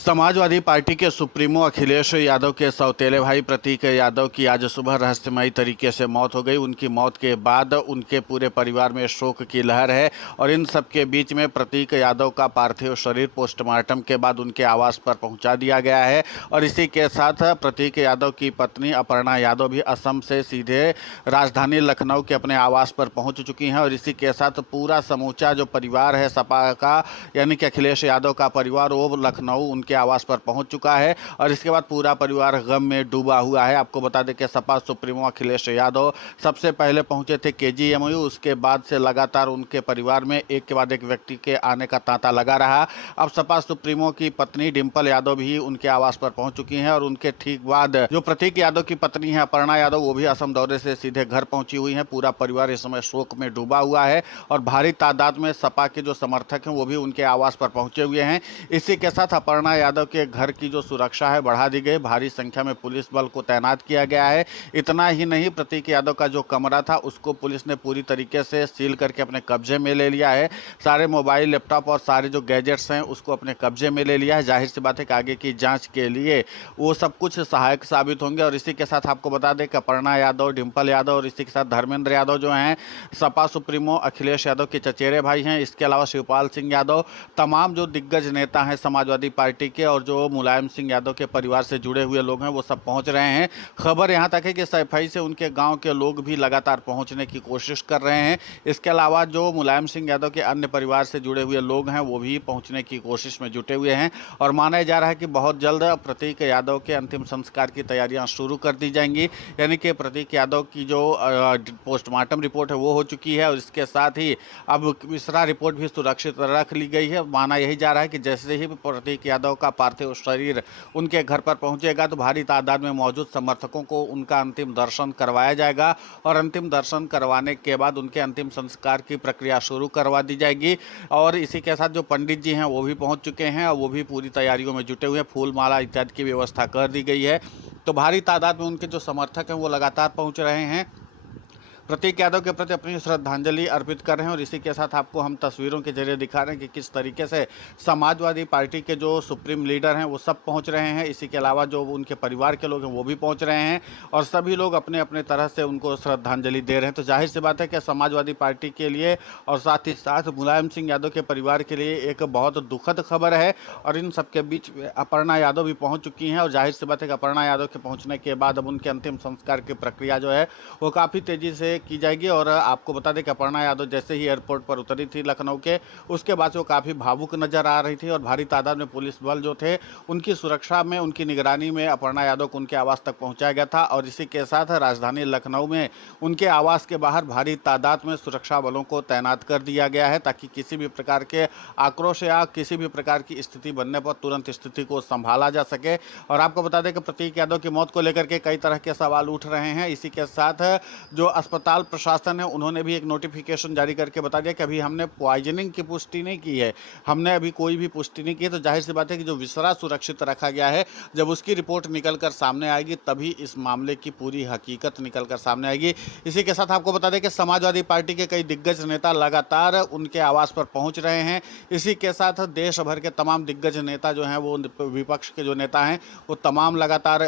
Samajwadi party के supremo Akhilesh Yadav के सौतेले भाई प्रतीक यादव की आज सुबह रहस्यमयी तरीके से मौत हो गई। उनकी मौत के बाद उनके पूरे परिवार में शोक की लहर है और इन सब के बीच में प्रतीक यादव का पार्थिव शरीर पोस्टमार्टम के बाद उनके आवास पर पहुंचा दिया गया है। और इसी के साथ प्रतीक यादव की पत्नी अपर्णा यादव भी असम से सीधे राजधानी लखनऊ के अपने आवास पर पहुंच चुकी हैं। और इसी के साथ पूरा समूचा जो परिवार है सपा का, यानी कि अखिलेश यादव का परिवार, वो लखनऊ उनके आवास पर पहुंच चुका है। और इसके बाद पूरा परिवार गम में डूबा हुआ है। आपको बता दें कि सपा सुप्रीमो अखिलेश यादव सबसे पहले पहुंचे थे केजीएमयू, उसके बाद से लगातार उनके परिवार में एक के बाद एक व्यक्ति के आने का तांता लगा रहा। अब सपा सुप्रीमो की पत्नी डिंपल यादव भी उनके आवास पर पहुंच चुकी हैं और उनके ठीक बाद जो प्रतीक यादव की पत्नी है अपर्णा यादव, वो भी असम दौरे से सीधे घर पहुंची हुई है। पूरा परिवार इस समय शोक में डूबा हुआ है और भारी तादाद में सपा के जो समर्थक हैं वो भी उनके आवास पर पहुंचे हुए हैं। इसी के साथ अपर्णा यादव के घर की जो सुरक्षा है बढ़ा दी गई, भारी संख्या में पुलिस बल को तैनात किया गया है। इतना ही नहीं, प्रतीक यादव का जो कमरा था उसको पुलिस ने पूरी तरीके से सील करके अपने कब्जे में ले लिया है। सारे मोबाइल, लैपटॉप और सारे जो गैजेट्स हैं उसको अपने कब्जे में ले लिया है। जाहिर सी बात है कि आगे की जांच के लिए वो सब कुछ सहायक साबित होंगे। और इसी के साथ आपको बता दें कि अपर्णा यादव, डिंपल यादव और इसी के साथ धर्मेंद्र यादव जो हैं सपा सुप्रीमो अखिलेश यादव के चचेरे भाई हैं। इसके अलावा शिवपाल सिंह यादव, तमाम जो दिग्गज नेता हैं समाजवादी पार्टी के और जो मुलायम सिंह यादव के परिवार से जुड़े हुए लोग हैं वो सब पहुंच रहे हैं। खबर यहां तक है कि सैफई से उनके गांव के लोग भी लगातार पहुंचने की कोशिश कर रहे हैं। इसके अलावा जो मुलायम सिंह यादव के अन्य परिवार से जुड़े हुए लोग हैं वो भी पहुंचने की कोशिश में जुटे हुए हैं। और माना जा रहा है कि बहुत जल्द प्रतीक यादव के अंतिम संस्कार की तैयारियां शुरू कर दी जाएंगी। यानी कि प्रतीक यादव की जो पोस्टमार्टम रिपोर्ट है वो हो चुकी है और इसके साथ ही अब मिश्रा रिपोर्ट भी सुरक्षित रख ली गई है। माना यही जा रहा है कि जैसे ही प्रतीक यादव का पार्थिव शरीर उनके घर पर पहुंचेगा तो भारी तादाद में मौजूद समर्थकों को उनका अंतिम दर्शन करवाया जाएगा और अंतिम दर्शन करवाने के बाद उनके अंतिम संस्कार की प्रक्रिया शुरू करवा दी जाएगी। और इसी के साथ जो पंडित जी हैं वो भी पहुंच चुके हैं और वो भी पूरी तैयारियों में जुटे हुए हैं। फूल माला इत्यादि की व्यवस्था कर दी गई है। तो भारी तादाद में उनके जो समर्थक हैं वो लगातार पहुंच रहे हैं, प्रतीक यादव के प्रति अपनी श्रद्धांजलि अर्पित कर रहे हैं। और इसी के साथ आपको हम तस्वीरों के जरिए दिखा रहे हैं कि किस तरीके से समाजवादी पार्टी के जो सुप्रीम लीडर हैं वो सब पहुंच रहे हैं। इसी के अलावा जो उनके परिवार के लोग हैं वो भी पहुंच रहे हैं और सभी लोग अपने अपने तरह से उनको श्रद्धांजलि दे रहे हैं। तो जाहिर सी बात है कि समाजवादी पार्टी के लिए और साथ ही साथ मुलायम सिंह यादव के परिवार के लिए एक बहुत दुखद खबर है। और इन सबके बीच में अपर्णा यादव भी पहुँच चुकी हैं और जाहिर सी बात है कि अपर्णा यादव के पहुँचने के बाद अब उनके अंतिम संस्कार की प्रक्रिया जो है वो काफ़ी तेज़ी से की जाएगी। और आपको बता दें कि अपर्णा यादव जैसे ही एयरपोर्ट पर उतरी थी लखनऊ के, उसके बाद से वो काफ़ी भावुक नजर आ रही थी और भारी तादाद में पुलिस बल जो थे उनकी सुरक्षा में, उनकी निगरानी में अपर्णा यादव को उनके आवास तक पहुंचाया गया था। और इसी के साथ राजधानी लखनऊ में उनके आवास के बाहर भारी तादाद में सुरक्षा बलों को तैनात कर दिया गया है ताकि किसी भी प्रकार के आक्रोश या किसी भी प्रकार की स्थिति बनने पर तुरंत स्थिति को संभाला जा सके। और आपको बता दें कि प्रतीक यादव की मौत को लेकर के कई तरह के सवाल उठ रहे हैं। इसी के साथ जो अस्पताल प्रशासन है उन्होंने भी एक नोटिफिकेशन जारी करके बता दिया कि अभी हमने पॉइजनिंग की पुष्टि नहीं की है, हमने अभी कोई भी पुष्टि नहीं की है। तो जाहिर सी बात है कि जो विसरा सुरक्षित रखा गया है, जब उसकी रिपोर्ट निकल कर सामने आएगी तभी इस मामले की पूरी हकीकत निकल कर सामने आएगी। इसी के साथ आपको बता दें कि समाजवादी पार्टी के कई दिग्गज नेता लगातार उनके आवास पर पहुंच रहे हैं। इसी के साथ देश भर के तमाम दिग्गज नेता जो हैं वो विपक्ष के जो नेता हैं वो तमाम लगातार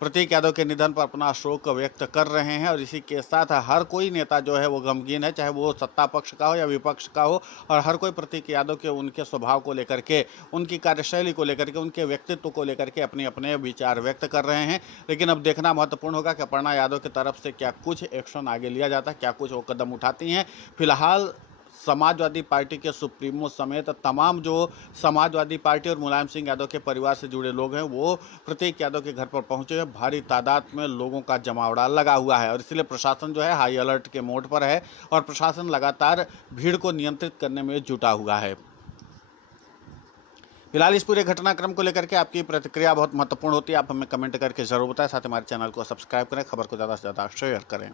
प्रतीक यादव के निधन पर अपना शोक व्यक्त कर रहे हैं। और इसी के साथ हर कोई नेता जो है वो गमगीन है, चाहे वो सत्ता पक्ष का हो या विपक्ष का हो। और हर कोई प्रतीक यादव के उनके स्वभाव को लेकर के, उनकी कार्यशैली को लेकर के, उनके व्यक्तित्व को लेकर के अपने अपने विचार व्यक्त कर रहे हैं। लेकिन अब देखना महत्वपूर्ण होगा कि अपर्णा यादव की तरफ से क्या कुछ एक्शन आगे लिया जाता है, क्या कुछ वो कदम उठाती हैं। फिलहाल समाजवादी पार्टी के सुप्रीमो समेत तमाम जो समाजवादी पार्टी और मुलायम सिंह यादव के परिवार से जुड़े लोग हैं वो प्रतीक यादव के घर पर पहुंचे हैं। भारी तादाद में लोगों का जमावड़ा लगा हुआ है और इसलिए प्रशासन जो है हाई अलर्ट के मोड पर है और प्रशासन लगातार भीड़ को नियंत्रित करने में जुटा हुआ है। फिलहाल इस पूरे घटनाक्रम को लेकर के आपकी प्रतिक्रिया बहुत महत्वपूर्ण होती है, आप हमें कमेंट करके जरूर बताएं। साथ ही हमारे चैनल को सब्सक्राइब करें, खबर को ज़्यादा से ज़्यादा शेयर करें।